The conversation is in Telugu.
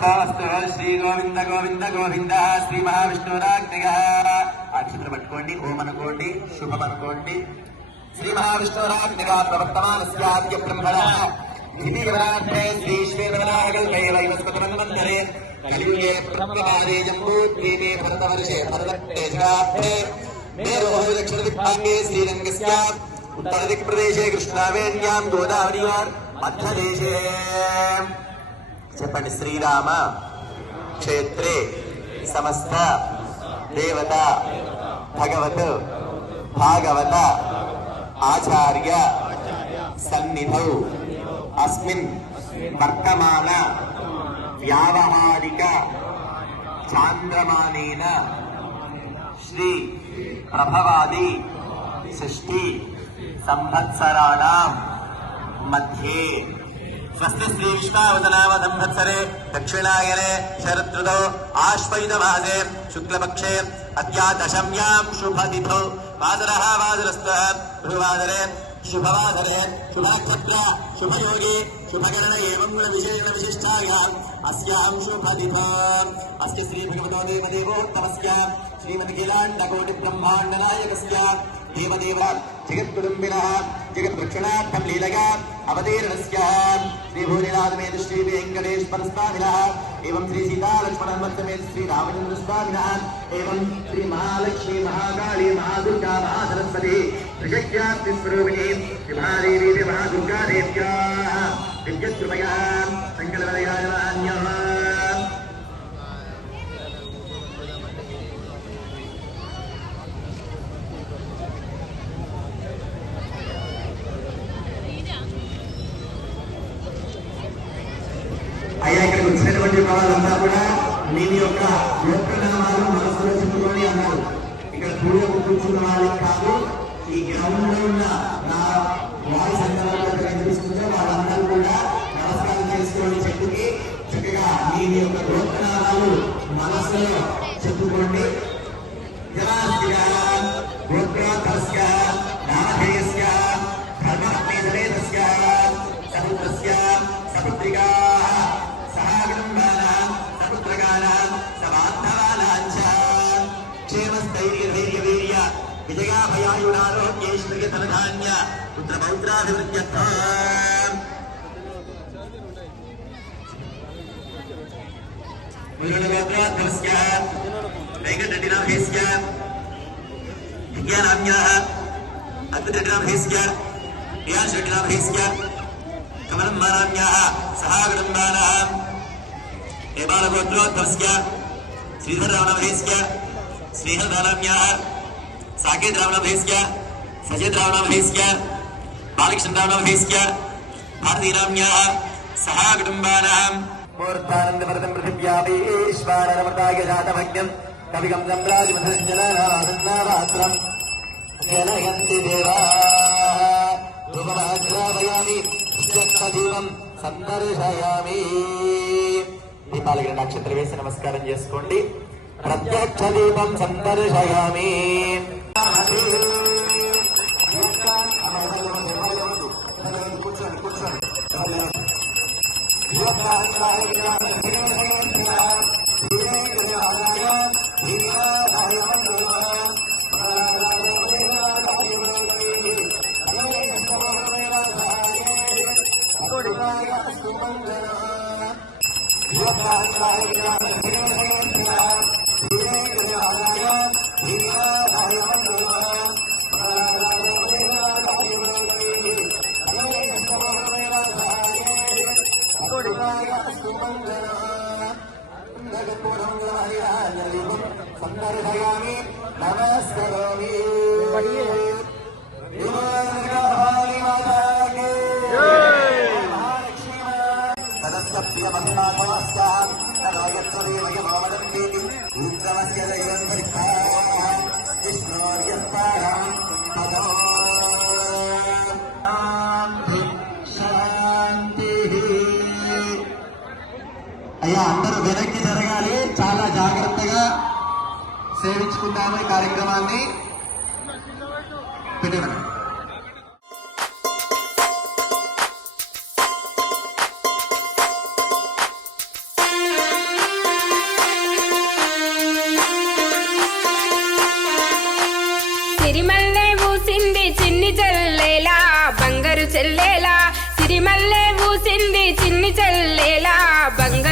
శ్రీ గోవింద గోవింద గోవింద శ్రీ మహావిష్ణురాజ్ఞ అక్షత్రం పట్టుకోండి. ఓం అనుకోండి, శుభం అనుకోండి. శ్రీ మహావిష్ణురాజ్ఞ ప్రవర్తమానస్యాద్య బ్రహ్మణ శ్రీ శ్రీరాగల్కైవస్పతమన్వంతరే కలియుగే ప్రప్రపాదే జంబూద్వీపే భరతవర్షే భరతేజాబ్ధే మేరోహో దక్షిణదిక్పాంగే శ్రీరంగస్య ఉత్తరదిక్ప్రదేశే కృష్ణావేణ్యాం గోదావరియార్ మధ్యదేశే. చెప్పండి. శ్రీరామ క్షేత్రే సమస్త దేవత భగవత్ భాగవత ఆచార్య సన్నిధౌ అస్మిన్ వర్తమాన వ్యావహారిక చాంద్రమానేన శ్రీ ప్రభవాది షష్ఠి సంవత్సరాణాం మధ్యే స్వస్తి శ్రీ విష్ణావతనామ సంవత్సరే దక్షిణాయనే శరదృతౌ ఆశ్వయుజ మాసే శుక్లపక్షే అద్యా దశమ్యాం శుభతిథౌ వాసరః వాసరస్తః భృవాసరే శుభవాసరే శుభనక్షత్ర శుభయోగి శుభకరణ ఏవం గుణ విశేషణ విశిష్టాయాం అస్యాం శుభతిథౌ అస్య శ్రీ భగవతో దేవదేవోత్తమస్య శ్రీమద్గీలాండకోటి బ్రహ్మాండ నాయకస్య దేవదేవ జగద్గురుంబినః జగద్రక్షణార్థం లీలగా అవతీర్ణస్య శ్రీ భూనినాథమేత శ్రీ వెంకటేశ్వర స్వామినః ఏవం శ్రీ సీతాలక్ష్మణమేత శ్రీ రామచంద్ర స్వామినః ఏవం శ్రీ మహాలక్ష్మీ మహాకాళీ మహాదుర్గా మహాసరస్వతి త్రిశక్త్యాస్తి స్వరూపిణి శ్రీ మహాదేవీ మహాదుర్గా దేవ్యాః దివ్యకృపయా సంకల్పయాన్యః. అయ్యా, ఇక్కడికి వచ్చినటువంటి వాళ్ళంతా కూడా మీ యొక్క గోత్రనామాలు మనసులో చెప్పుకొని అన్నారు. ఇక్కడ పూజకు కూర్చున్న వాళ్ళకి కాదు, ఈ గ్రౌండ్ లో ఉన్న నా వాయిస్ అందరూ కనిపిస్తుందో వాళ్ళందరూ కూడా నమస్కారం చేసుకోండి. చెప్పుకి చక్కగా మీ యొక్క గోత్రనామాలు మనసులో చెప్పుకోండి. గోత్రోత్తరస్య నామధేయస్య ధర్మపత్నీసమేతస్య సపుత్రస్య సపుత్రికాః సహావిడంబానాం సపుత్రకానాం సమార్థవానాం చ క్షేమస్థైర్యధైర్యవీర్య విజయాభయాయుడారోగ్యేశ్వర్య ధనధాన్య పుత్రపౌత్రాభివృద్ధ్యర్థం. గోత్రోత్తరస్య వెంకటరెడ్డినామధేయస్య విద్యానామ్యాః అద్భుతరెడ్డినామధేయస్య ప్రియాంశరెడ్డినామధేయస్య కమలంబానామ్యాః సహావిడంబానాం ఏబాలగోత్రోత్తరస్య శ్రీధరరామనామధేయస్య శ్రీహరదానామ్యాః సాకేతరామనామధేయస్య సచేతరామనామధేయస్య బాలకృష్ణరామనామధేయస్య భారతీనామ్యాః సహాకుటుంబానాం మూర్ధానందభరతం పృథివ్యాపీశ్వరమృతాయ జాతభగ్యం కవిగం సంరాజమధుజనానాసన్నావాత్రం జనయంతి దేవాః ధూపమాగ్రాపయామి దీపం సందర్శయామి. దీపాలకి నక్షత్ర వేసి నమస్కారం చేసుకోండి. ప్రత్యక్ష దీపం సందర్శయామి. సందర్శయామి నమస్కరోమి. అయ్యా, అందరూ వెనక్కి జరగాలి. చాలా జాగ్రత్తగా సేవించుకుందాము ఈ కార్యక్రమాన్ని. పెట్టేవరా సిరిమల్లె ఊసింది చిన్ని చెల్లేలా బంగారు చెల్లేలా సిరిమల్లె ఊసింది చిన్ని చెల్లేలా బంగారు